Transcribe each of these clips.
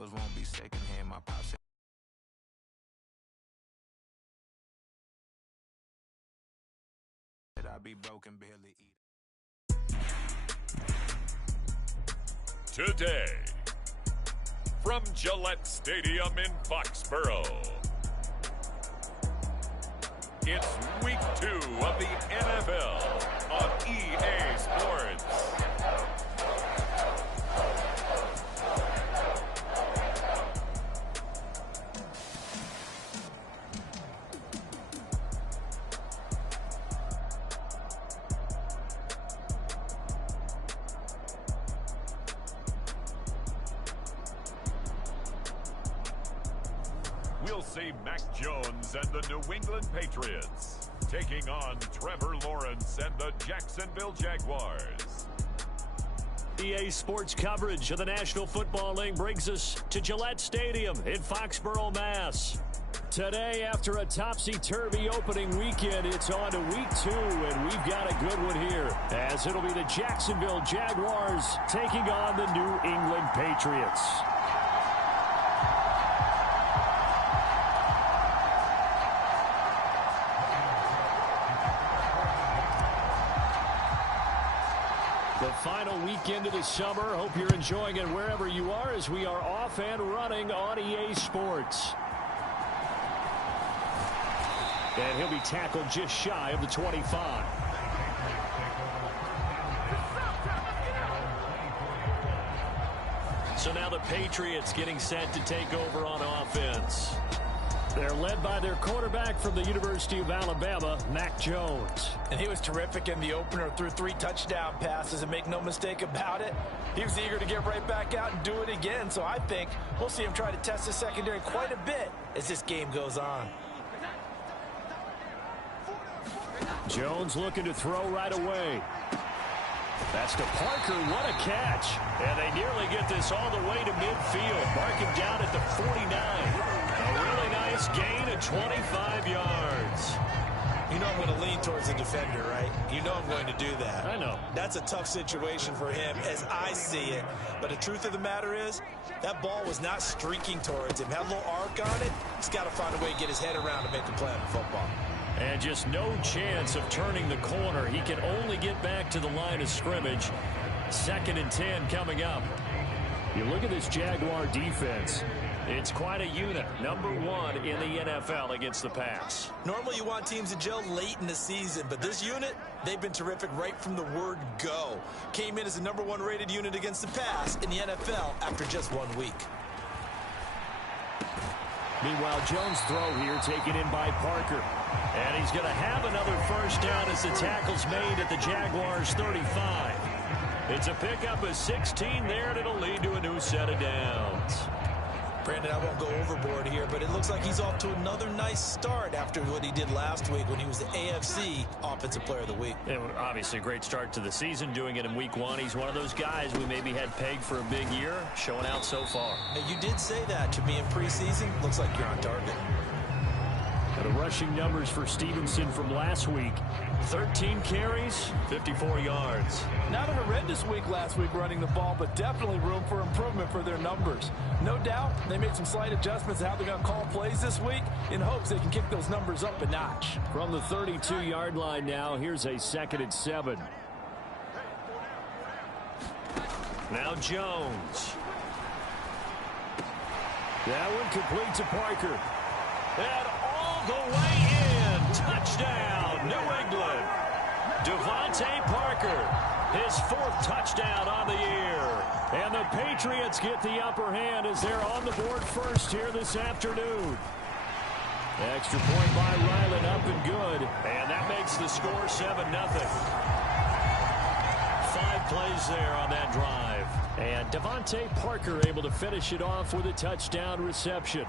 rappers won't be secondhand. My pop said I be broken, barely eat. Today, from Gillette Stadium in Foxborough, it's Week 2 of the NFL on EA Sports. We'll see Mac Jones and the New England Patriots taking on Trevor Lawrence and the Jacksonville Jaguars. EA Sports coverage of the National Football League brings us to Gillette Stadium in Foxborough, Mass. Today, after a topsy-turvy opening weekend, it's on to Week 2, and we've got a good one here, as it'll be the Jacksonville Jaguars taking on the New England Patriots. The final weekend of the summer. Hope you're enjoying it wherever you are as we are off and running on EA Sports. And he'll be tackled just shy of the 25. So now the Patriots getting set to take over on offense. They're led by their quarterback from the University of Alabama, Mac Jones. And he was terrific in the opener, threw 3 touchdown passes, and make no mistake about it, he was eager to get right back out and do it again. So I think we'll see him try to test the secondary quite a bit as this game goes on. Jones looking to throw right away. That's to Parker. What a catch. And they nearly get this all the way to midfield. Mark him down at the 49. A really nice gain of 25 yards. You know I'm going to lean towards the defender, right? You know I'm going to do that. I know. That's a tough situation for him as I see it. But the truth of the matter is, that ball was not streaking towards him. Had a little arc on it. He's got to find a way to get his head around to make a play on the football. And just no chance of turning the corner. He can only get back to the line of scrimmage. 2nd and 10 coming up. You look at this Jaguar defense. It's quite a unit. Number 1 in the NFL against the pass. Normally you want teams to gel late in the season, but this unit, they've been terrific right from the word go. Came in as the number 1 rated unit against the pass in the NFL after just 1 week. Meanwhile, Jones' throw here taken in by Parker. And he's going to have another first down as the tackle's made at the Jaguars' 35. It's a pickup of 16 there, and it'll lead to a new set of downs. Brandon, I won't go overboard here, but it looks like he's off to another nice start after what he did last week when he was the AFC Offensive Player of the Week. And obviously a great start to the season, doing it in Week 1. He's one of those guys we maybe had pegged for a big year, showing out so far. Hey, you did say that to me in preseason. Looks like you're on target. The rushing numbers for Stevenson from last week. 13 carries, 54 yards. Not a horrendous week last week running the ball, but definitely room for improvement for their numbers. No doubt they made some slight adjustments to how they're going to call plays this week in hopes they can kick those numbers up a notch. From the 32-yard line now, here's a 2nd and 7. Now Jones. That one complete to Parker. And all the way in. Touchdown, New England. Devontae Parker, his 4th touchdown on the year. And the Patriots get the upper hand as they're on the board first here this afternoon. Extra point by Ryland, up and good. And that makes the score 7-0. 5 plays there on that drive. And Devontae Parker able to finish it off with a touchdown reception.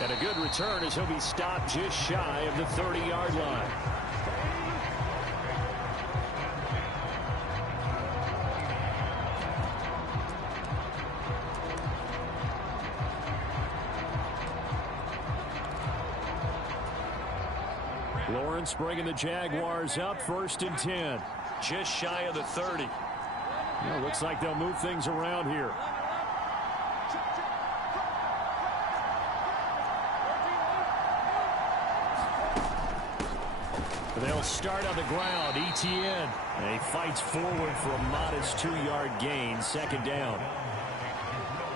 And a good return as he'll be stopped just shy of the 30-yard line. Lawrence bringing the Jaguars up 1st and 10. Just shy of the 30. Well, looks like they'll move things around here. They'll start on the ground. Etienne. And he fights forward for a modest 2-yard gain. Second down.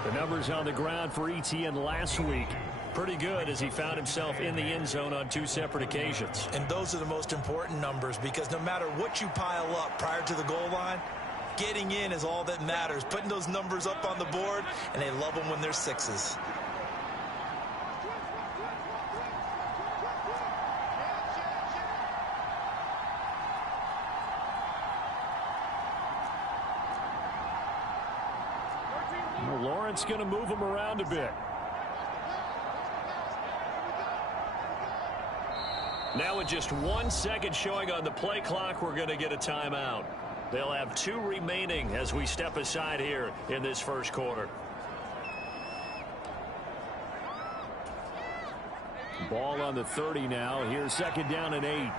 The numbers on the ground for Etienne last week. Pretty good as he found himself in the end zone on 2 separate occasions. And those are the most important numbers because no matter what you pile up prior to the goal line, getting in is all that matters. Putting those numbers up on the board, and they love them when they're 6s. Lawrence going to move him around a bit. Now with just 1 second showing on the play clock, we're going to get a timeout. They'll have 2 remaining as we step aside here in this first quarter. Ball on the 30 now. Here's second down and 8.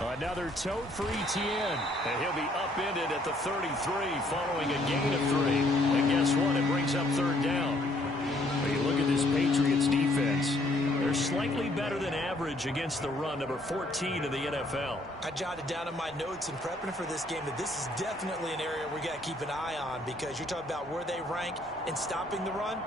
Another tote for Etienne. And he'll be upended at the 33 following a gain of 3. And guess what? It brings up third down. When you look at this Patriots defense, they're slightly better than average against the run, number 14 in the NFL. I jotted down in my notes in prepping for this game that this is definitely an area we got to keep an eye on because you're talking about where they rank in stopping the run.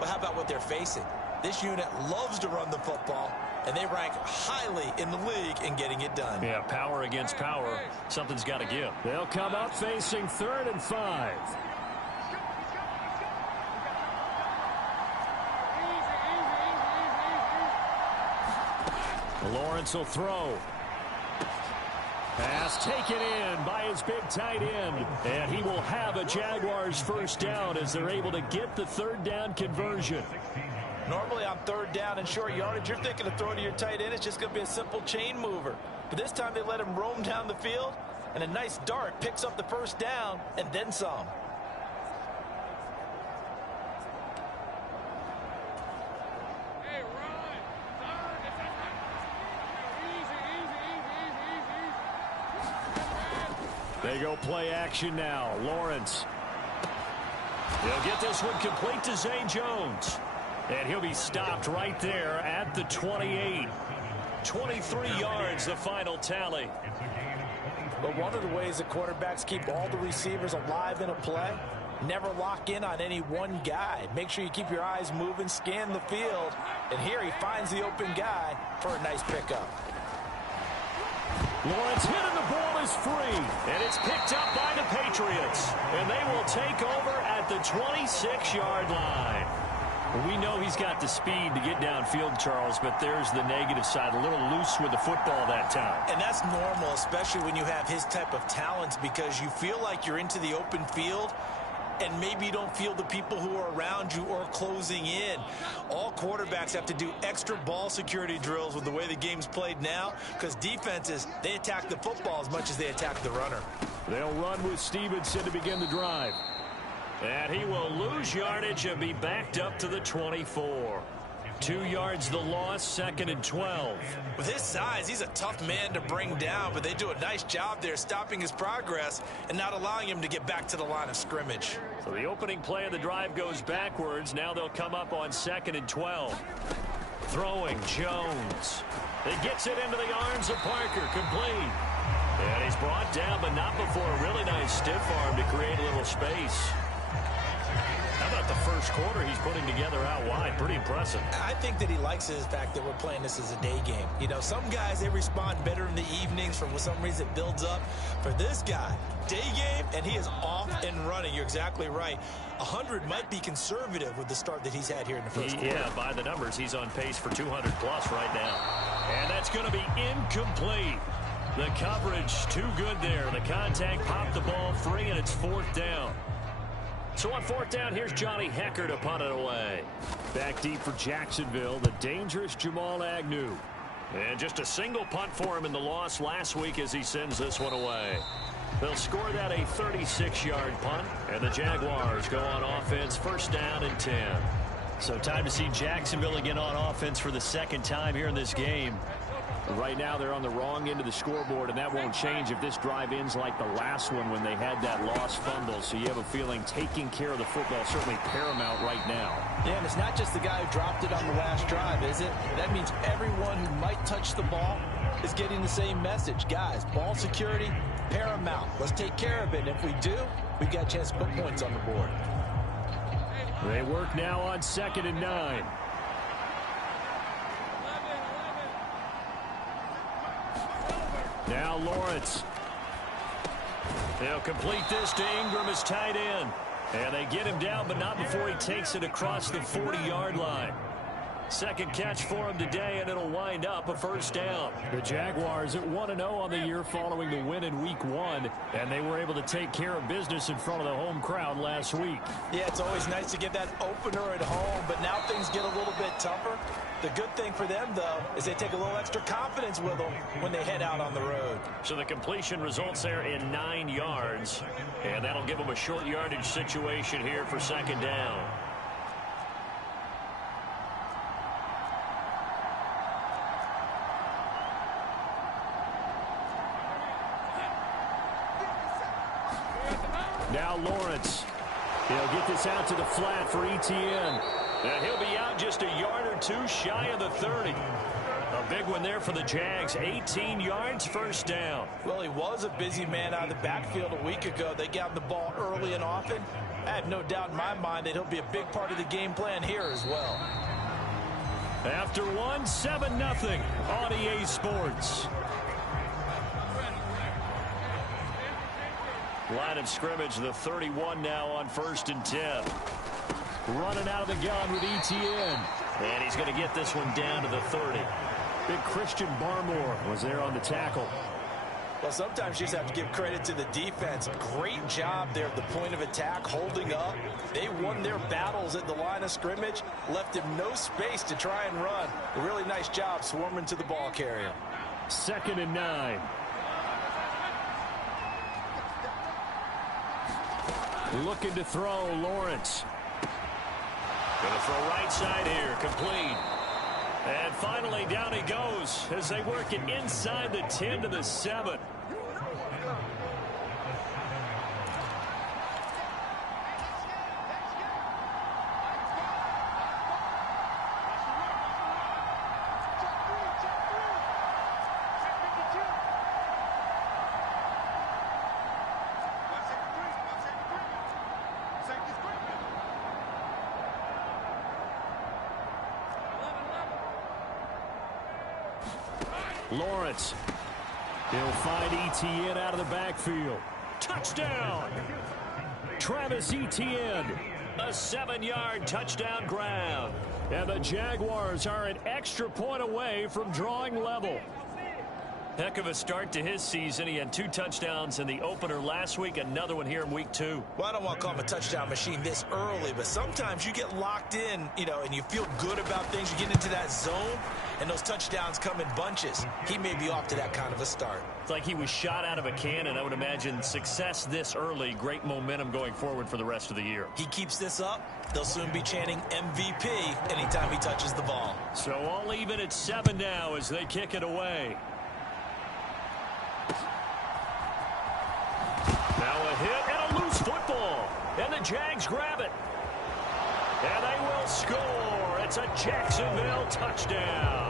But how about what they're facing? This unit loves to run the football, and they rank highly in the league in getting it done. Yeah, power against power. Something's got to give. They'll come up facing 3rd and 5. Lawrence will throw. Pass taken in by his big tight end. And he will have a Jaguars first down as they're able to get the 3rd down conversion. Normally on 3rd down and short yardage, you're thinking of throwing to your tight end. It's just going to be a simple chain mover. But this time they let him roam down the field, and a nice dart picks up the first down and then some. They go play action now. Lawrence. He'll get this one complete to Zay Jones. And he'll be stopped right there at the 28. 23 yards, the final tally. But one of the ways that quarterbacks keep all the receivers alive in a play, never lock in on any one guy. Make sure you keep your eyes moving, scan the field. And here he finds the open guy for a nice pickup. Lawrence hit and the ball is free. And it's picked up by the Patriots. And they will take over at the 26-yard line. We know he's got the speed to get downfield, Charles, but there's the negative side. A little loose with the football that time. And that's normal, especially when you have his type of talents, because you feel like you're into the open field and maybe you don't feel the people who are around you or closing in. All quarterbacks have to do extra ball security drills with the way the game's played now, because defenses, they attack the football as much as they attack the runner. They'll run with Stevenson to begin the drive. And he will lose yardage and be backed up to the 24. 2 yards the loss, 2nd and 12. With his size, he's a tough man to bring down, but they do a nice job there stopping his progress and not allowing him to get back to the line of scrimmage. So the opening play of the drive goes backwards. Now they'll come up on 2nd and 12. Throwing Jones. He gets it into the arms of Parker, complete. And he's brought down, but not before a really nice stiff arm to create a little space. How about the first quarter he's putting together out wide? Pretty impressive. I think that he likes the fact that we're playing this as a day game. You know, some guys, they respond better in the evenings. For some reason, it builds up. For this guy, day game, and he is off and running. You're exactly right. 100 might be conservative with the start that he's had here in the first quarter. Yeah, by the numbers, he's on pace for 200-plus right now. And that's going to be incomplete. The coverage too good there. The contact popped the ball free, and it's 4th down. So on 4th down, here's Johnny Hecker to punt it away. Back deep for Jacksonville, the dangerous Jamal Agnew. And just a single punt for him in the loss last week as he sends this one away. They'll score that a 36-yard punt, and the Jaguars go on offense, 1st down and 10. So time to see Jacksonville again on offense for the 2nd time here in this game. Right now they're on the wrong end of the scoreboard, and that won't change if this drive ends like the last one when they had that lost fumble. So you have a feeling taking care of the football certainly paramount right now. Yeah, and it's not just the guy who dropped it on the last drive, is it? That means everyone who might touch the ball is getting the same message. Guys, ball security, paramount. Let's take care of it. And if we do, we've got a chance to put points on the board. They work now on 2nd and 9. Now Lawrence. They'll complete this to Ingram as tight end. And they get him down, but not before he takes it across the 40-yard line. Second catch for him today, and it'll wind up a first down. The Jaguars at 1-0 on the year following the win in Week 1, and they were able to take care of business in front of the home crowd last week. Yeah, it's always nice to get that opener at home, but now things get a little bit tougher. The good thing for them, though, is they take a little extra confidence with them when they head out on the road. So the completion results there in 9 yards, and that'll give them a short yardage situation here for second down. Now Lawrence. He'll get this out to the flat for Etienne. And he'll be out just a yard or two shy of the 30. A big one there for the Jags. 18 yards, first down. Well, he was a busy man out of the backfield a week ago. They got him the ball early and often. I have no doubt in my mind that he'll be a big part of the game plan here as well. After one, 7-0 on EA Sports. Line of scrimmage, the 31 now on 1st and 10. Running out of the gun with Etienne. And he's going to get this one down to the 30. Big Christian Barmore was there on the tackle. Well, sometimes you just have to give credit to the defense. Great job there at the point of attack, holding up. They won their battles at the line of scrimmage, left him no space to try and run. A really nice job swarming to the ball carrier. 2nd and 9. Looking to throw, Lawrence. Going to throw right side here, complete. And finally down he goes as they work it inside the 10 to the 7. Lawrence. He'll find Etienne out of the backfield. Touchdown! Travis Etienne. A 7-yard touchdown grab. And the Jaguars are an extra point away from drawing level. Heck of a start to his season. He had 2 touchdowns in the opener last week. Another one here in week 2. Well, I don't want to call him a touchdown machine this early, but sometimes you get locked in, and you feel good about things. You get into that zone, and those touchdowns come in bunches. He may be off to that kind of a start. It's like he was shot out of a cannon. I would imagine success this early. Great momentum going forward for the rest of the year. He keeps this up, they'll soon be chanting MVP anytime he touches the ball. So all even at 7 now as they kick it away. Now a hit and a loose football. And the Jags grab it. And they will score. It's a Jacksonville touchdown.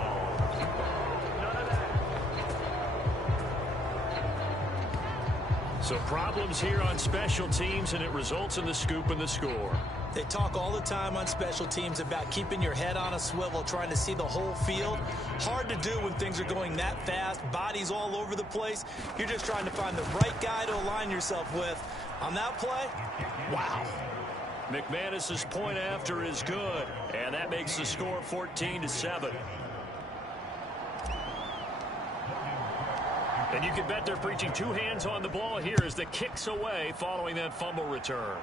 So problems here on special teams, and it results in the scoop and the score. They talk all the time on special teams about keeping your head on a swivel, trying to see the whole field. Hard to do when things are going that fast, bodies all over the place. You're just trying to find the right guy to align yourself with. On that play, wow. McManus's point after is good, and that makes the score 14-7. And you can bet they're preaching 2 hands on the ball here as the kick's away following that fumble return.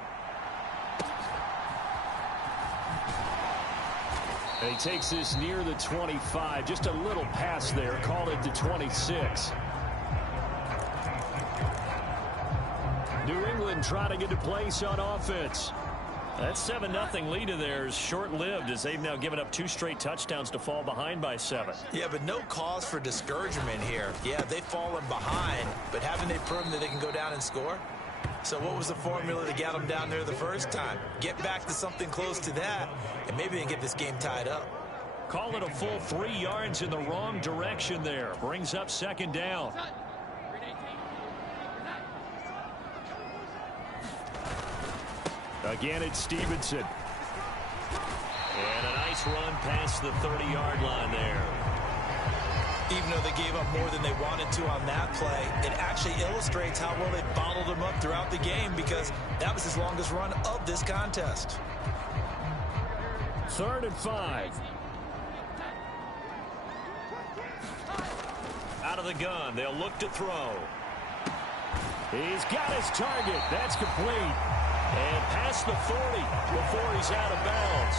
And he takes this near the 25. Just a little pass there. Call it to 26. New England trying to get to place on offense. That 7-0 lead of theirs short-lived as they've now given up 2 straight touchdowns to fall behind by 7. Yeah, but no cause for discouragement here. Yeah, they've fallen behind, but haven't they proven that they can go down and score? So what was the formula to get them down there the first time? Get back to something close to that, and maybe they can get this game tied up. Call it a full 3 yards in the wrong direction there. Brings up 2nd down. Again, it's Stevenson. And a nice run past the 30-yard line there. Even though they gave up more than they wanted to on that play, it actually illustrates how well they bottled them up throughout the game because that was his longest run of this contest. 3rd and 5. Out of the gun, they'll look to throw. He's got his target. That's complete. And past the 40 before he's out of bounds.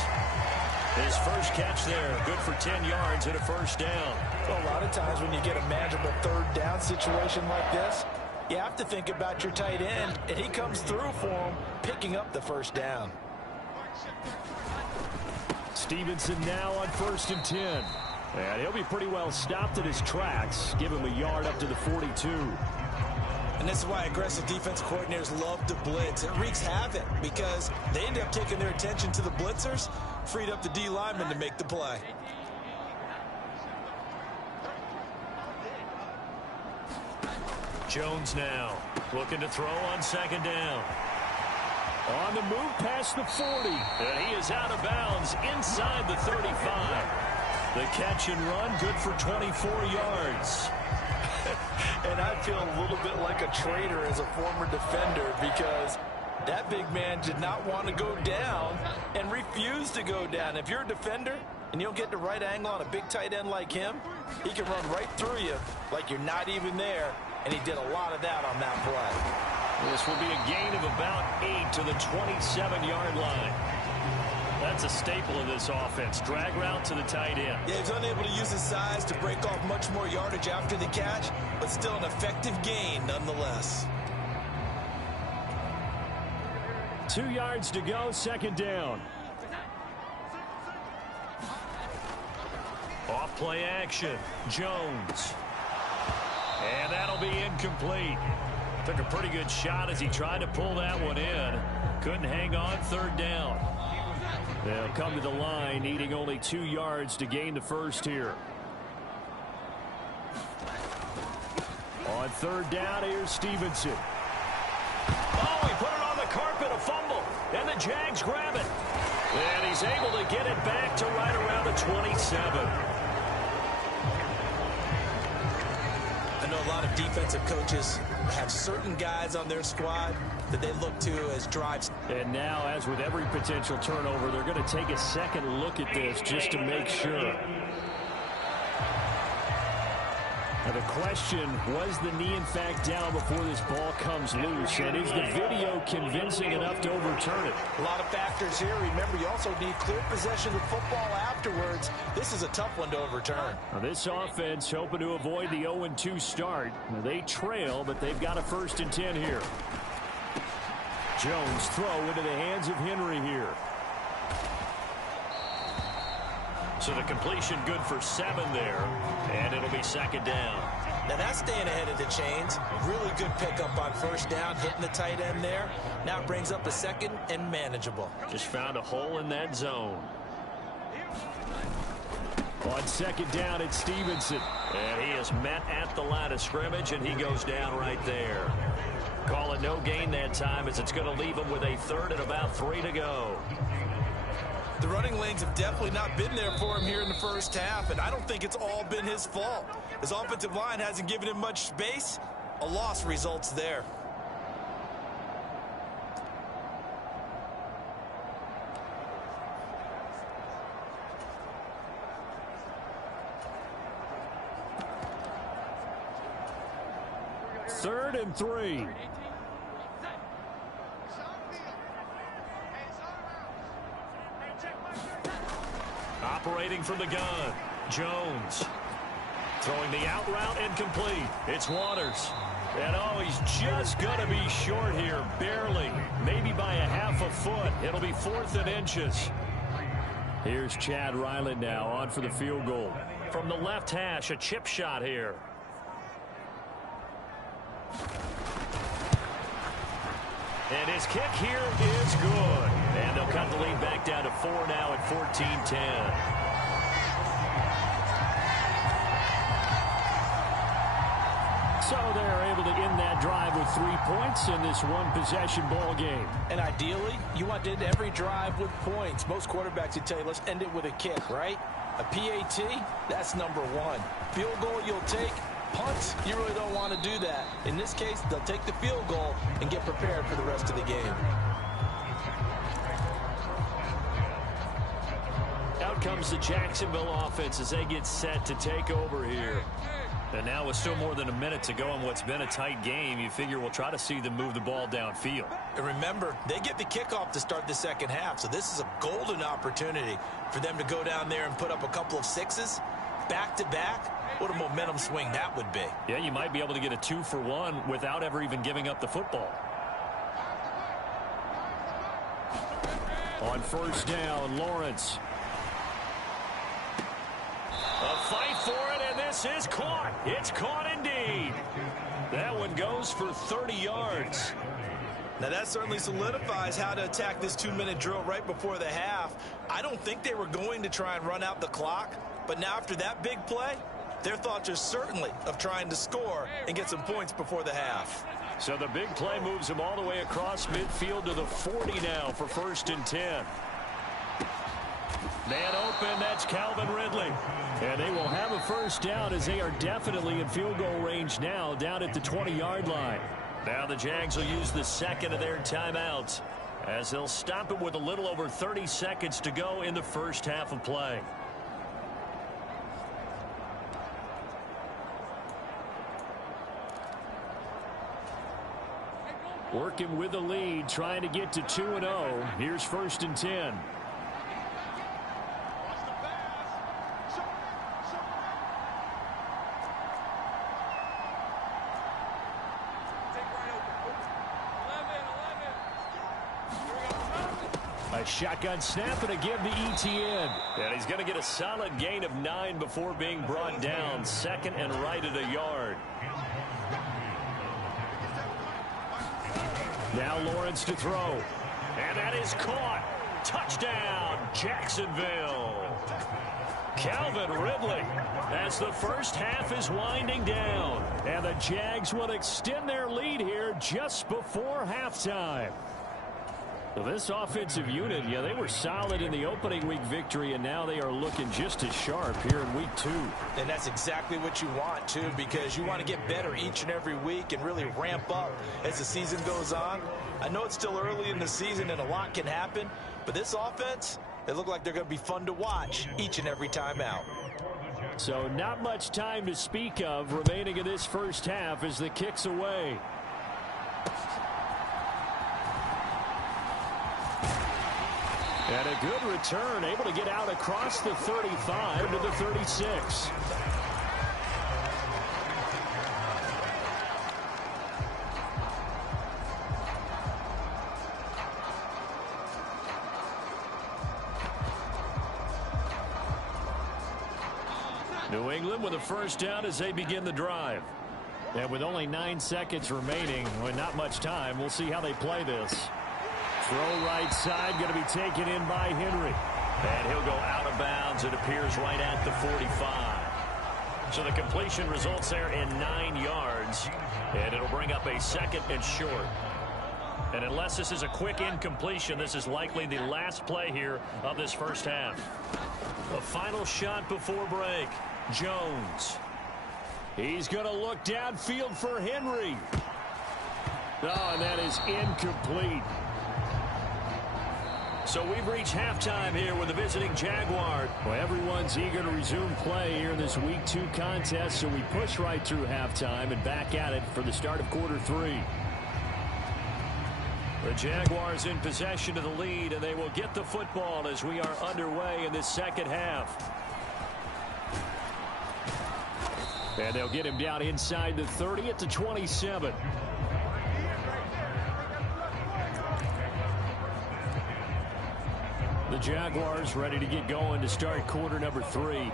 His first catch there, good for 10 yards and a 1st down. Well, a lot of times when you get a manageable 3rd down situation like this, you have to think about your tight end, and he comes through for him, picking up the 1st down. Stevenson now on 1st and 10. And he'll be pretty well stopped at his tracks. Give him a yard up to the 42. And this is why aggressive defense coordinators love to blitz. It wreaks havoc because they end up taking their attention to the blitzers, freed up the D lineman to make the play. Jones now looking to throw on 2nd down. On the move past the 40. And he is out of bounds inside the 35. The catch and run good for 24 yards. And I feel a little bit like a traitor as a former defender because that big man did not want to go down and refused to go down. If you're a defender and you don't get the right angle on a big tight end like him, he can run right through you like you're not even there, and he did a lot of that on that play. This will be a gain of about 8 to the 27-yard line. That's a staple of this offense. Drag route to the tight end. Yeah, he's unable to use his size to break off much more yardage after the catch, but still an effective gain nonetheless. 2 yards to go, 2nd down. Off play action. Jones. And that'll be incomplete. Took a pretty good shot as he tried to pull that one in. Couldn't hang on, 3rd down. They'll come to the line, needing only 2 yards to gain the 1st here. On 3rd down, here's Stevenson. Oh, he put it on the carpet, a fumble, and the Jags grab it. And he's able to get it back to right around the 27. I know a lot of defensive coaches have certain guys on their squad that they look to as drives. And now, as with every potential turnover, they're going to take a second look at this just to make sure. Now the question, was the knee in fact down before this ball comes loose? And is the video convincing enough to overturn it? A lot of factors here. Remember, you also need clear possession of football afterwards. This is a tough one to overturn. Now this offense hoping to avoid the 0-2 start. Now they trail, but they've got a 1st and 10 here. Jones throw into the hands of Henry here. So the completion good for 7 there, and it'll be 2nd down. Now that's staying ahead of the chains. Really good pickup on 1st down, hitting the tight end there. Now it brings up a 2nd and manageable. Just found a hole in that zone. On 2nd down, it's Stevenson. And he is met at the line of scrimmage, and he goes down right there. Call it no gain that time as it's going to leave him with a 3rd and about 3 to go. The running lanes have definitely not been there for him here in the 1st half, and I don't think it's all been his fault. His offensive line hasn't given him much space. A loss results there. Third and 3. Operating from the gun, Jones. Throwing the out route incomplete. It's Waters. And oh, he's just going to be short here, barely. Maybe by a half a foot. It'll be 4th and inches. Here's Chad Ryland now on for the field goal. From the left hash, a chip shot here. And his kick here is good. And they'll cut the lead back down to 4 now at 14-10. So they're able to end that drive with 3 points in this one-possession ball game. And ideally, you want to end every drive with points. Most quarterbacks would tell you, let's end it with a kick, right? A PAT, that's number 1. Field goal you'll take. Punts, you really don't want to do that. In this case, they'll take the field goal and get prepared for the rest of the game. Out comes the Jacksonville offense as they get set to take over here. And now with still more than a minute to go in what's been a tight game, you figure we'll try to see them move the ball downfield. And remember, they get the kickoff to start the second half, so this is a golden opportunity for them to go down there and put up a couple of sixes back-to-back. What a momentum swing that would be. Yeah, you might be able to get a 2-for-1 without ever even giving up the football. On first down, Lawrence. A fight for it, and this is caught. It's caught indeed. That one goes for 30 yards. Now that certainly solidifies how to attack this 2-minute drill right before the half. I don't think they were going to try and run out the clock, but now after that big play, their thoughts are certainly of trying to score and get some points before the half. So the big play moves them all the way across midfield to the 40 now for 1st and 10. Man open, that's Calvin Ridley. And they will have a first down as they are definitely in field goal range now down at the 20-yard line. Now the Jags will use the second of their timeouts as they'll stop it with a little over 30 seconds to go in the first half of play. Working with the lead, trying to get to 2-0. Here's 1st and 10. A shotgun snap and a give to ETN. And he's going to get a solid gain of 9 before being brought down. 2nd and right at a yard. Now Lawrence to throw. And that is caught. Touchdown, Jacksonville. Calvin Ridley as the first half is winding down. And the Jags will extend their lead here just before halftime. Well, this offensive unit, yeah, they were solid in the opening week victory, and now they are looking just as sharp here in week 2. And that's exactly what you want, too, because you want to get better each and every week and really ramp up as the season goes on. I know it's still early in the season and a lot can happen, but this offense, they look like they're going to be fun to watch each and every time out. So not much time to speak of remaining in this first half as the kick's away. And a good return, able to get out across the 35 to the 36. New England with a first down as they begin the drive. And with only 9 seconds remaining, with not much time, we'll see how they play this. Throw right side, going to be taken in by Henry. And he'll go out of bounds, it appears, right at the 45. So the completion results there in 9 yards. And it'll bring up a 2nd and short. And unless this is a quick incompletion, this is likely the last play here of this first half. A final shot before break. Jones. He's going to look downfield for Henry. Oh, and that is incomplete. So we've reached halftime here with the visiting Jaguars. Well, everyone's eager to resume play here in this Week 2 contest, so we push right through halftime and back at it for the start of quarter 3. The Jaguars in possession of the lead, and they will get the football as we are underway in this second half. And they'll get him down inside the 30 at the 27. The Jaguars ready to get going to start quarter number 3.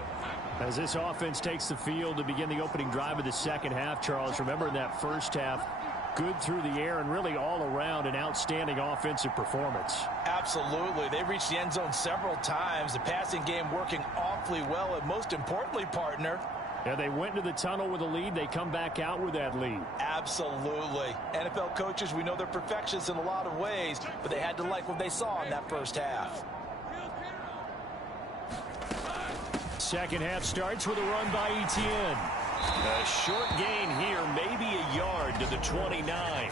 As this offense takes the field to begin the opening drive of the second half, Charles, remember in that first half, good through the air and really all around an outstanding offensive performance. Absolutely. They reached the end zone several times. The passing game working awfully well, and most importantly, partner, yeah, they went into the tunnel with a lead. They come back out with that lead. Absolutely. NFL coaches, we know they're perfectionists in a lot of ways, but they had to like what they saw in that first half. Second half starts with a run by Etienne. A short gain here, maybe a yard to the 29.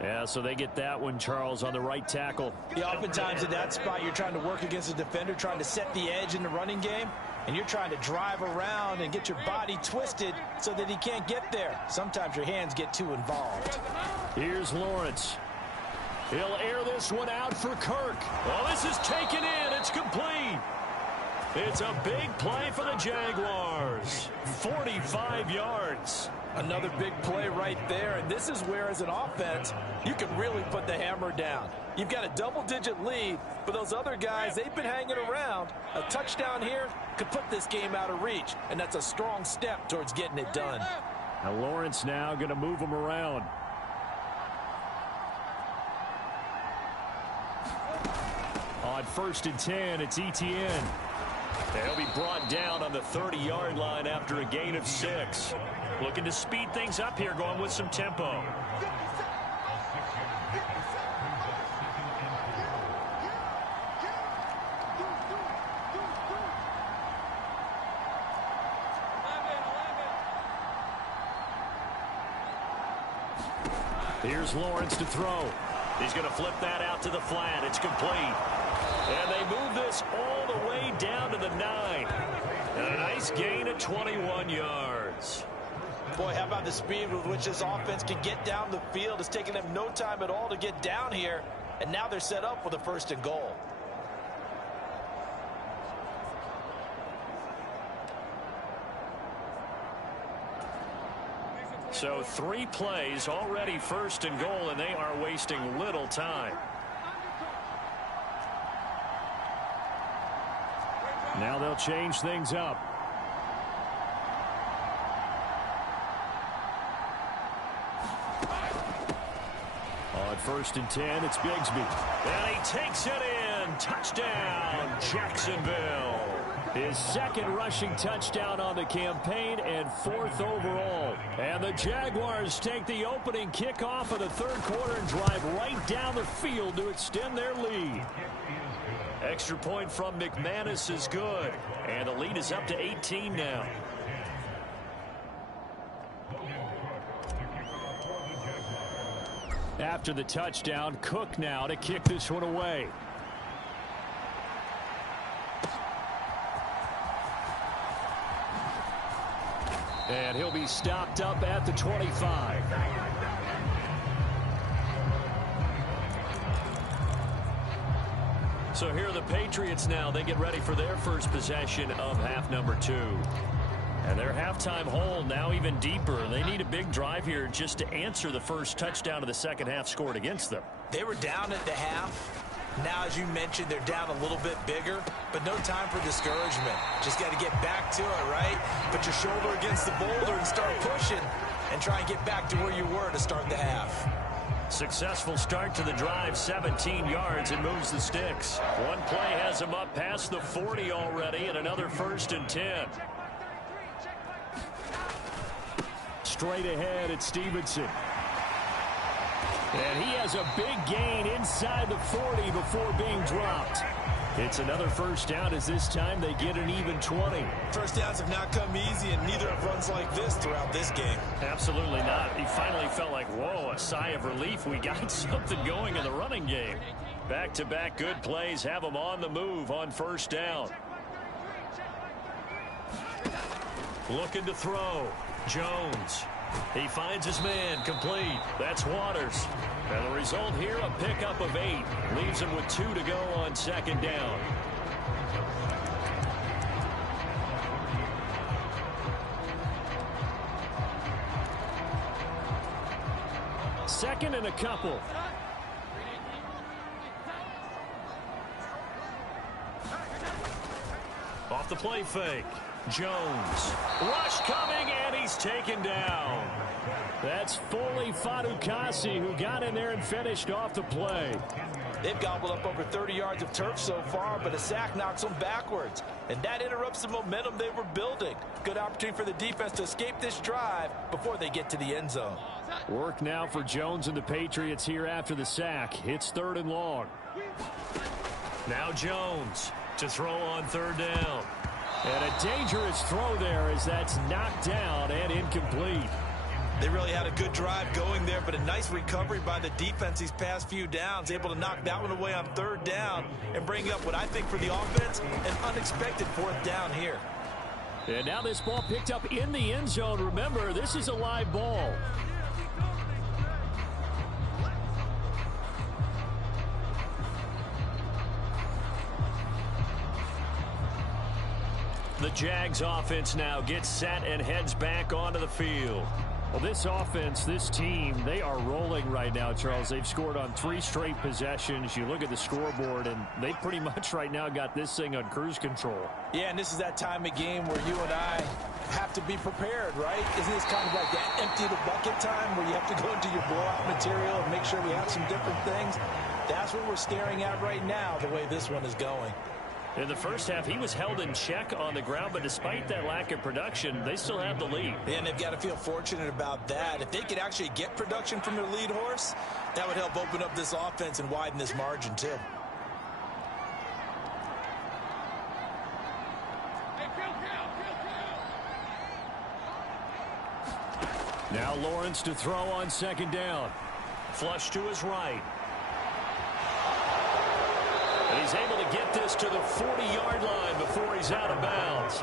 Yeah, so they get that one, Charles, on the right tackle. Yeah, oftentimes in that spot, you're trying to work against a defender, trying to set the edge in the running game, and you're trying to drive around and get your body twisted so that he can't get there. Sometimes your hands get too involved. Here's Lawrence. He'll air this one out for Kirk. Well, this is taken in. It's complete. It's a big play for the Jaguars. 45 yards. Another big play right there, and this is where, as an offense, you can really put the hammer down. You've got a double-digit lead, but those other guys, they've been hanging around. A touchdown here could put this game out of reach, and that's a strong step towards getting it done. Now Lawrence now going to move him around. On 1st and 10, it's Etienne. He'll be brought down on the 30-yard line after a gain of 6. Looking to speed things up here, going with some tempo. Here's Lawrence to throw. He's going to flip that out to the flat. It's complete. And they move this all the way down to the 9. And a nice gain of 21 yards. Boy, how about the speed with which this offense can get down the field? It's taken them no time at all to get down here. And now they're set up with a 1st and goal. So 3 plays, already 1st and goal, and they are wasting little time. Now they'll change things up. On 1st and 10, it's Bigsby. And he takes it in. Touchdown, Jacksonville. His 2nd rushing touchdown on the campaign and 4th overall. And the Jaguars take the opening kickoff of the 3rd quarter and drive right down the field to extend their lead. Extra point from McManus is good. And the lead is up to 18 now. After the touchdown, Cook now to kick this one away. And he'll be stopped up at the 25. So here are the Patriots now. They get ready for their first possession of half number 2. And their halftime hole now even deeper. They need a big drive here just to answer the first touchdown of the second half scored against them. They were down at the half. Now, as you mentioned, they're down a little bit bigger, but no time for discouragement. Just got to get back to it, right? Put your shoulder against the boulder and start pushing and try and get back to where you were to start the half. Successful start to the drive, 17 yards, and moves the sticks. One play has him up past the 40 already, and another 1st and 10. Straight ahead, it's Stevenson. And he has a big gain inside the 40 before being dropped. It's another 1st down as this time they get an even 20. First downs have not come easy, and neither have runs like this throughout this game. Absolutely not. He finally felt like, whoa, a sigh of relief. We got something going in the running game. Back-to-back good plays have him on the move on 1st down. Looking to throw. Jones. He finds his man, complete. That's Waters. And the result here, a pickup of 8. Leaves him with 2 to go on second down. Second and a couple. Off the play fake. Jones. Rush coming, and he's taken down. That's Foley Fadukasi who got in there and finished off the play. They've gobbled up over 30 yards of turf so far, but a sack knocks them backwards. And that interrupts the momentum they were building. Good opportunity for the defense to escape this drive before they get to the end zone. Work now for Jones and the Patriots here after the sack. It's 3rd and long. Now Jones to throw on 3rd down. And a dangerous throw there as that's knocked down and incomplete. They really had a good drive going there, but a nice recovery by the defense these past few downs, able to knock that one away on 3rd down and bring up what I think for the offense, an unexpected 4th down here. And now this ball picked up in the end zone. Remember, this is a live ball. The Jags offense now gets set and heads back onto the field. Well, this offense, this team, they are rolling right now, Charles. They've scored on 3 straight possessions. You look at the scoreboard, and they pretty much right now got this thing on cruise control. Yeah, and this is that time of game where you and I have to be prepared, right? Isn't this kind of like that empty the bucket time where you have to go into your blowout material and make sure we have some different things? That's what we're staring at right now, the way this one is going. In the first half, he was held in check on the ground, but despite that lack of production, they still have the lead. And they've got to feel fortunate about that. If they could actually get production from their lead horse, that would help open up this offense and widen this margin, too. Now Lawrence to throw on 2nd down. Flush to his right. And he's able to get this to the 40-yard line before he's out of bounds.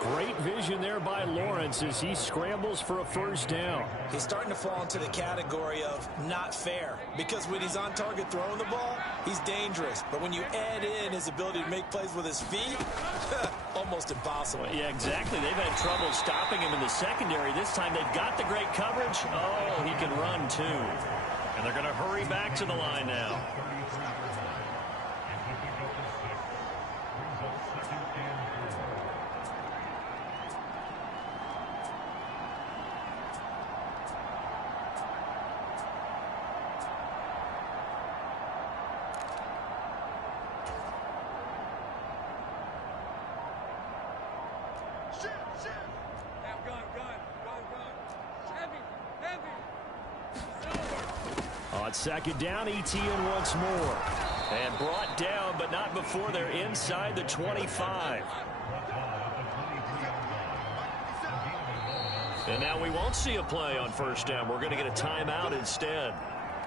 Great vision there by Lawrence as he scrambles for a 1st down. He's starting to fall into the category of not fair, because when he's on target throwing the ball, he's dangerous. But when you add in his ability to make plays with his feet, almost impossible. Yeah, exactly. They've had trouble stopping him in the secondary. This time they've got the great coverage. Oh, he can run too. And they're going to hurry back to the line now. On 2nd down, ETN once more. And brought down, but not before they're inside the 25. And now we won't see a play on 1st down. We're going to get a timeout instead.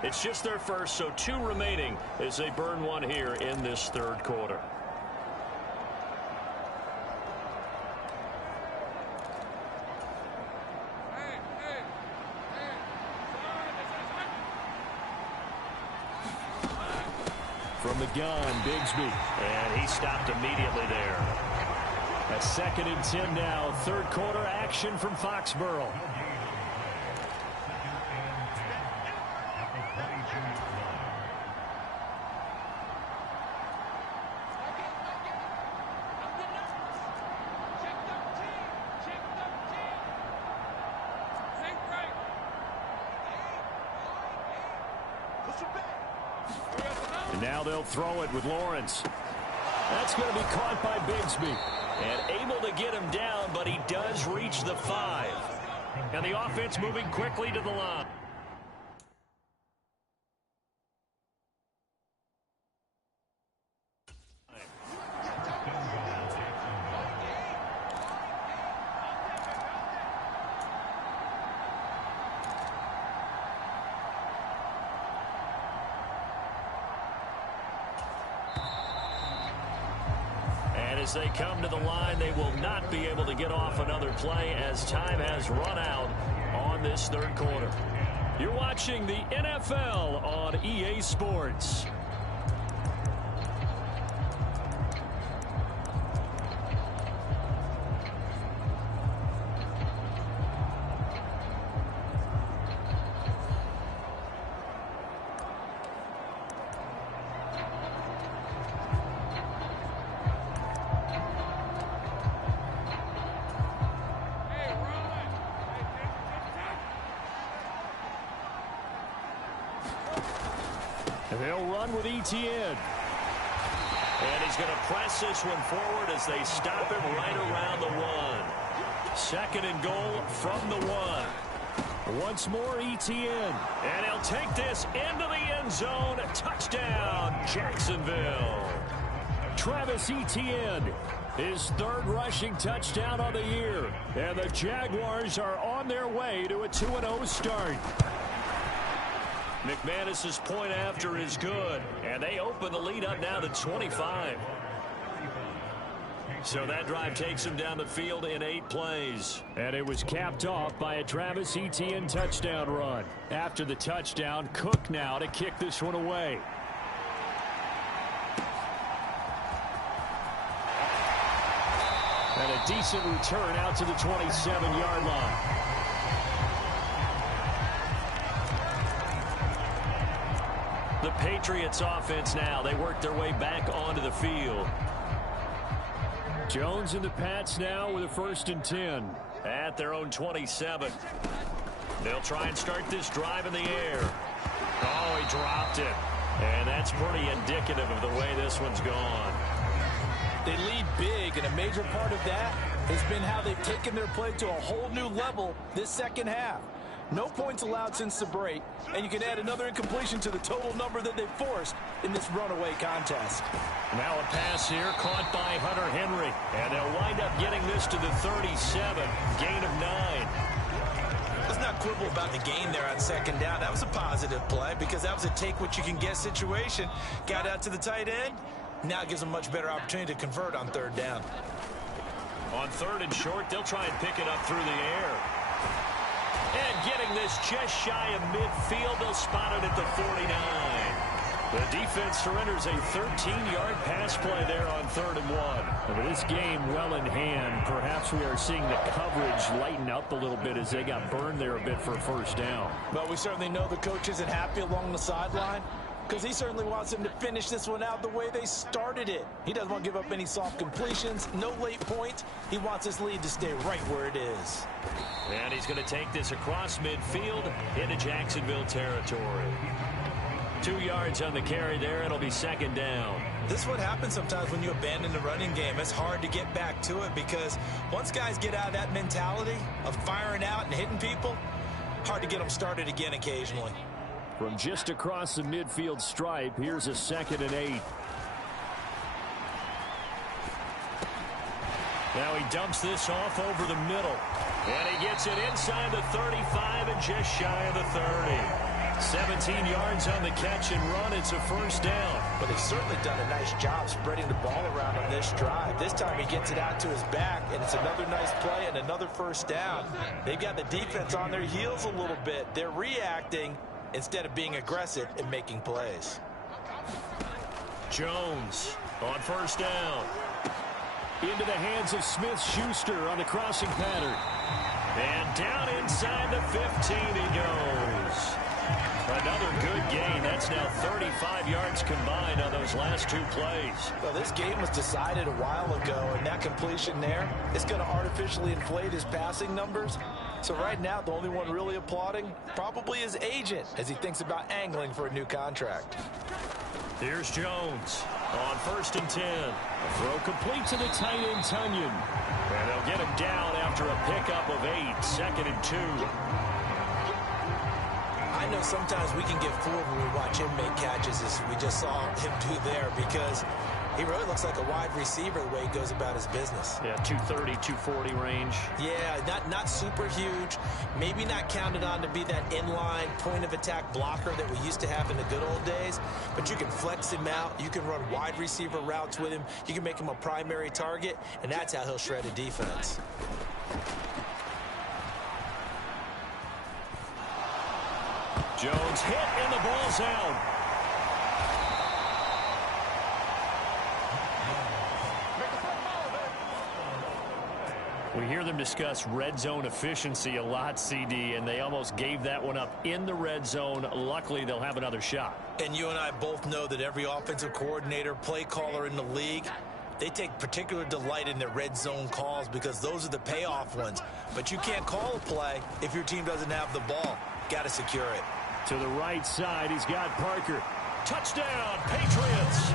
It's just their first, so 2 remaining as they burn 1 here in this 3rd quarter. From the gun, Bigsby. And he stopped immediately there. That's 2nd and 10 now. 3rd quarter action from Foxborough. And now they'll throw it with Lawrence. That's going to be caught by Bigsby. And able to get him down, but he does reach the 5. And the offense moving quickly to the line. As they come to the line, they will not be able to get off another play as time has run out on this third quarter. You're watching the NFL on EA Sports. They'll run with Etienne. And he's going to press this one forward as they stop him right around the 1. Second and goal from the 1. Once more, Etienne. And he'll take this into the end zone. Touchdown, Jacksonville. Travis Etienne, his third rushing touchdown on the year. And the Jaguars are on their way to a 2-0 start. McManus's point after is good, and they open the lead up now to 25. So that drive takes them down the field in 8 plays. And it was capped off by a Travis Etienne touchdown run. After the touchdown, Cook now to kick this one away. And a decent return out to the 27-yard line. The Patriots offense now. They work their way back onto the field. Jones and the Pats now with a 1st and 10 at their own 27. They'll try and start this drive in the air. Oh, he dropped it. And that's pretty indicative of the way this one's gone. They lead big, and a major part of that has been how they've taken their play to a whole new level this second half. No points allowed since the break, and you can add another incompletion to the total number that they've forced in this runaway contest. Now a pass here caught by Hunter Henry, and they'll wind up getting this to the 37, gain of 9. Let's not quibble about the gain there on second down. That was a positive play because that was a take-what-you-can-get situation. Got out to the tight end. Now it gives them a much better opportunity to convert on 3rd down. On 3rd and short, they'll try and pick it up through the air. And getting this just shy of midfield, they'll spot it at the 49. The defense surrenders a 13-yard pass play there on 3rd and 1. With this game well in hand, perhaps we are seeing the coverage lighten up a little bit as they got burned there a bit for a 1st down. But we certainly know the coach isn't happy along the sideline because he certainly wants them to finish this one out the way they started it. He doesn't want to give up any soft completions, no late points. He wants his lead to stay right where it is. And he's going to take this across midfield into Jacksonville territory. 2 yards on the carry there. It'll be 2nd down. This is what happens sometimes when you abandon the running game. It's hard to get back to it because once guys get out of that mentality of firing out and hitting people, hard to get them started again occasionally. From just across the midfield stripe, here's a 2nd and 8. Now he dumps this off over the middle. And he gets it inside the 35 and just shy of the 30. 17 yards on the catch and run. It's a 1st down. But they've certainly done a nice job spreading the ball around on this drive. This time he gets it out to his back, and it's another nice play and another 1st down. They've got the defense on their heels a little bit. They're reacting instead of being aggressive and making plays. Jones on 1st down. Into the hands of Smith-Schuster on the crossing pattern. And down inside the 15 he goes. Another good gain. That's now 35 yards combined on those last 2 plays. Well, this game was decided a while ago, and that completion there is going to artificially inflate his passing numbers. So right now, the only one really applauding probably his agent as he thinks about angling for a new contract. Here's Jones on 1st and 10. A throw complete to the tight end, Tunyon. And they'll get him down after a pickup of 8, 2nd and 2. I know sometimes we can get fooled when we watch him make catches as we just saw him do there because he really looks like a wide receiver the way he goes about his business. Yeah, 230, 240 range. Yeah, not super huge. Maybe not counted on to be that inline point-of-attack blocker that we used to have in the good old days. But you can flex him out. You can run wide receiver routes with him. You can make him a primary target, and that's how he'll shred a defense. Jones hit and the ball's out. We hear them discuss red zone efficiency a lot, CD, and they almost gave that one up in the red zone. Luckily, they'll have another shot. And you and I both know that every offensive coordinator, play caller in the league, they take particular delight in their red zone calls because those are the payoff ones. But you can't call a play if your team doesn't have the ball. Got to secure it. To the right side, he's got Parker. Touchdown, Patriots!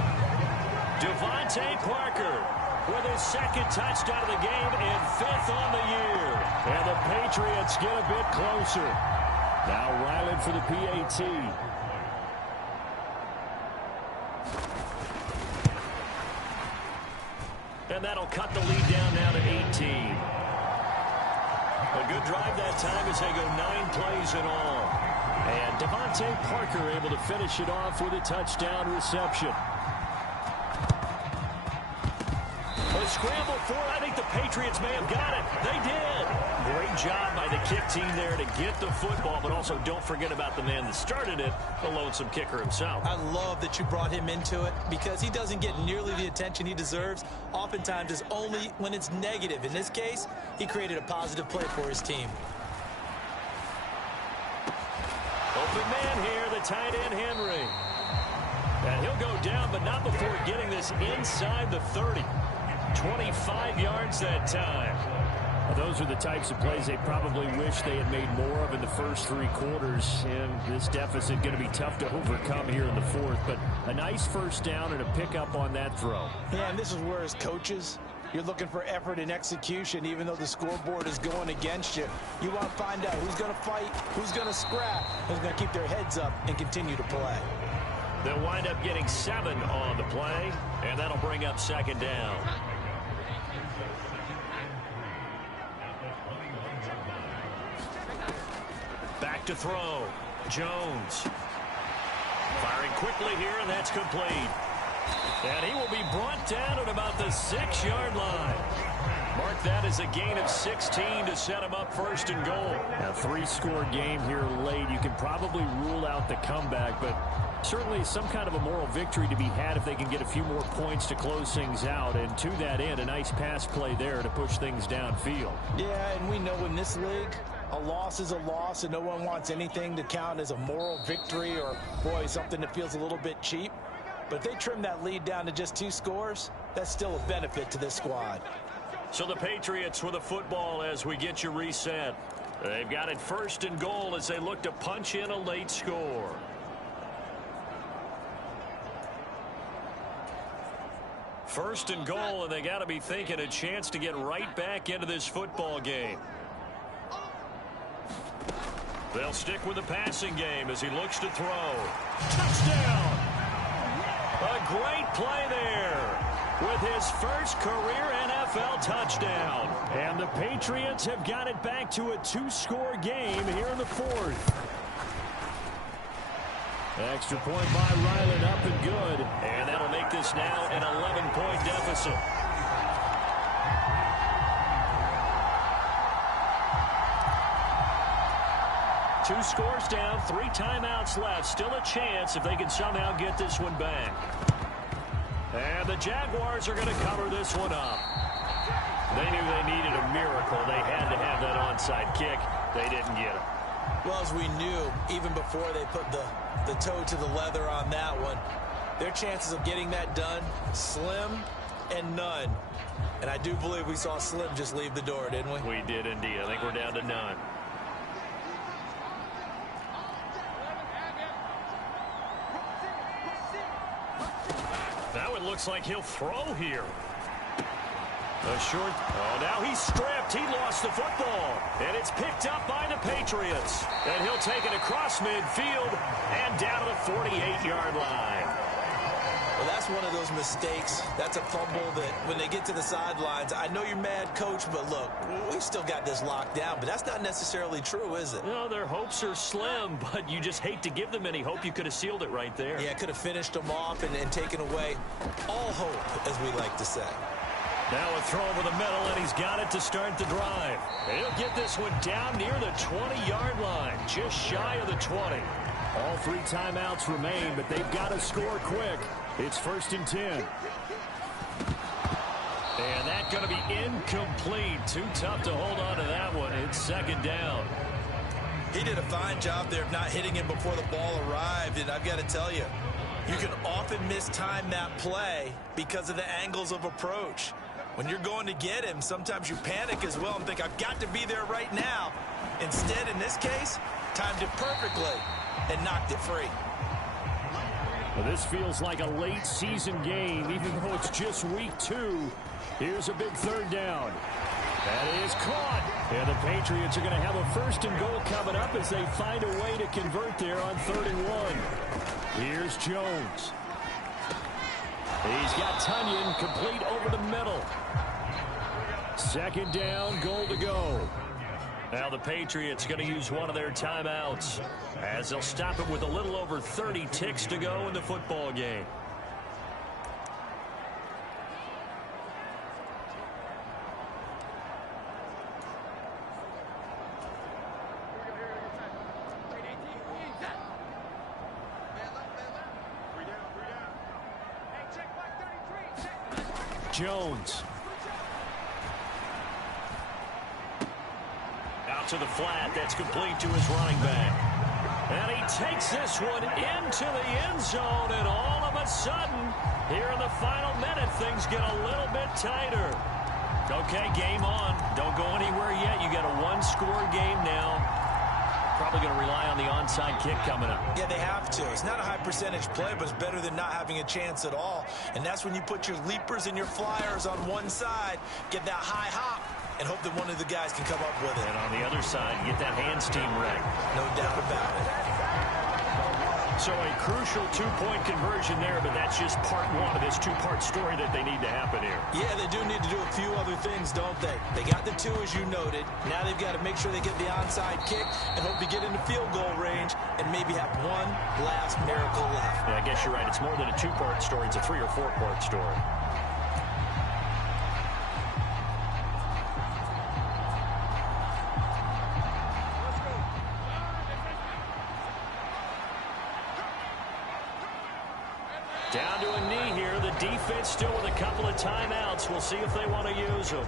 Devontae Parker with his second touchdown of the game and 5th on the year. And the Patriots get a bit closer. Now Ryland for the PAT. And that'll cut the lead down now to 18. A good drive that time as they go 9 plays in all. And Devontae Parker able to finish it off with a touchdown reception. A scramble for it. I think the Patriots may have got it. They did. Great job by the kick team there to get the football, but also don't forget about the man that started it, the lonesome kicker himself. I love that you brought him into it because he doesn't get nearly the attention he deserves. Oftentimes it's only when it's negative. In this case, he created a positive play for his team. Open man here, the tight end Henry. And he'll go down, but not before getting this inside the 30. 25 yards that time. Well, those are the types of plays they probably wish they had made more of in the first 3 quarters. And this deficit going to be tough to overcome here in the 4th. But a nice first down and a pickup on that throw. Yeah, and this is where as coaches, you're looking for effort and execution, even though the scoreboard is going against you. You want to find out who's going to fight, who's going to scrap, who's going to keep their heads up and continue to play. They'll wind up getting 7 on the play, and that'll bring up 2nd down. Back to throw. Jones. Firing quickly here, and that's complete. And he will be brought down at about the 6-yard line. Mark that as a gain of 16 to set him up 1st and goal. A 3-score game here late. You can probably rule out the comeback, but certainly some kind of a moral victory to be had if they can get a few more points to close things out. And to that end, a nice pass play there to push things downfield. Yeah, and we know in this league, a loss is a loss, and no one wants anything to count as a moral victory or, boy, something that feels a little bit cheap. But if they trim that lead down to just 2 scores, that's still a benefit to this squad. So the Patriots with the football as we get you reset. They've got it 1st and goal as they look to punch in a late score. First and goal, and they got to be thinking a chance to get right back into this football game. They'll stick with the passing game as he looks to throw. Touchdown! A great play there with his first career NFL touchdown. And the Patriots have got it back to a 2-score game here in the 4th. Extra point by Ryland, up and good. And that'll make this now an 11-point deficit. Two scores down, 3 timeouts left. Still a chance if they can somehow get this one back. And the Jaguars are going to cover this one up. They knew they needed a miracle. They had to have that onside kick. They didn't get it. Well, as we knew, even before they put the toe to the leather on that one, their chances of getting that done, slim and none. And I do believe we saw Slim just leave the door, didn't we? We did indeed. I think we're down to none. Now it looks like he'll throw here. A short. Oh, now he's stripped. He lost the football. And it's picked up by the Patriots. And he'll take it across midfield and down to the 48-yard line. Well, that's one of those mistakes. That's a fumble that when they get to the sidelines, I know you're mad, Coach, but look, we've still got this locked down. But that's not necessarily true, is it? No, their hopes are slim, but you just hate to give them any hope. You could have sealed it right there. Yeah, could have finished them off and taken away all hope, as we like to say. Now a throw over the middle, and he's got it to start the drive. And he'll get this one down near the 20-yard line, just shy of the 20. All 3 timeouts remain, but they've got to score quick. It's 1st and 10. And that's going to be incomplete. Too tough to hold on to that one. It's 2nd down. He did a fine job there of not hitting him before the ball arrived, and I've got to tell you, you can often mistime that play because of the angles of approach. When you're going to get him, sometimes you panic as well and think, I've got to be there right now. Instead, in this case, timed it perfectly and knocked it free. Well, this feels like a late season game, even though it's just week 2. Here's a big 3rd down. That is caught. And the Patriots are going to have a 1st and goal coming up as they find a way to convert there on 3rd and 1. Here's Jones. He's got Tunyon complete over the middle. 2nd down, goal to go. Now the Patriots going to use one of their timeouts as they'll stop it with a little over 30 ticks to go in the football game. Jones. Out to the flat. That's complete to his running back. And he takes this one into the end zone, and all of a sudden, here in the final minute, things get a little bit tighter. Okay, game on. Don't go anywhere yet. You got a 1-score game now. Probably going to rely on the onside kick coming up. Yeah, they have to. It's not a high percentage play, but it's better than not having a chance at all. And that's when you put your leapers and your flyers on one side, get that high hop, and hope that one of the guys can come up with it. And on the other side, get that hands team ready. No doubt about it. So a crucial 2-point conversion there, but that's just part 1 of this 2-part story that they need to happen here. Yeah, they do need to do a few other things, don't they? They got the 2, as you noted. Now they've got to make sure they get the onside kick and hope to get into field goal range and maybe have one last miracle left. Yeah, I guess you're right. It's more than a 2-part story. It's a 3- or 4-part story. Down to a knee here. The defense still with a couple of timeouts. We'll see if they want to use them.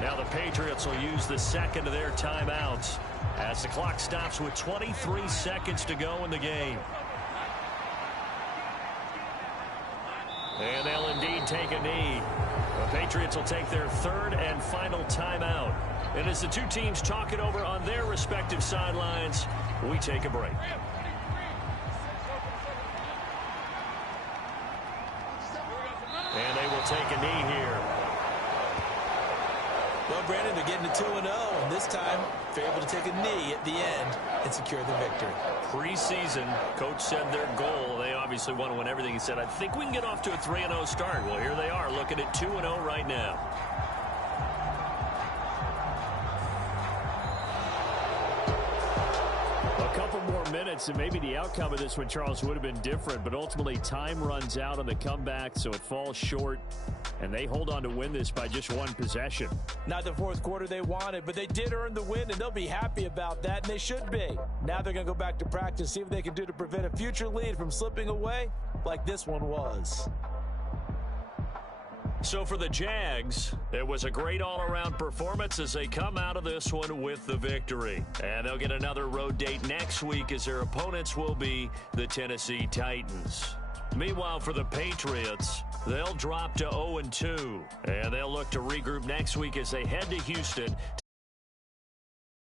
Now the Patriots will use the 2nd of their timeouts as the clock stops with 23 seconds to go in the game. And they'll indeed take a knee. The Patriots will take their 3rd and final timeout. And as the 2 teams talk it over on their respective sidelines, we take a break. And they will take a knee here. Well, Brandon, they're getting to 2-0, and this time they're able to take a knee at the end and secure the victory. Preseason, coach said their goal, they obviously want to win everything. He said, I think we can get off to a 3-0 start. Well, here they are looking at 2-0 right now. A couple more minutes, and maybe the outcome of this one, Charles, would have been different, but ultimately time runs out on the comeback, so it falls short, and they hold on to win this by just 1 possession. Not the 4th quarter they wanted, but they did earn the win, and they'll be happy about that, and they should be. Now they're going to go back to practice, see what they can do to prevent a future lead from slipping away like this one was. So for the Jags, it was a great all-around performance as they come out of this one with the victory. And they'll get another road date next week as their opponents will be the Tennessee Titans. Meanwhile, for the Patriots, they'll drop to 0-2. And they'll look to regroup next week as they head to Houston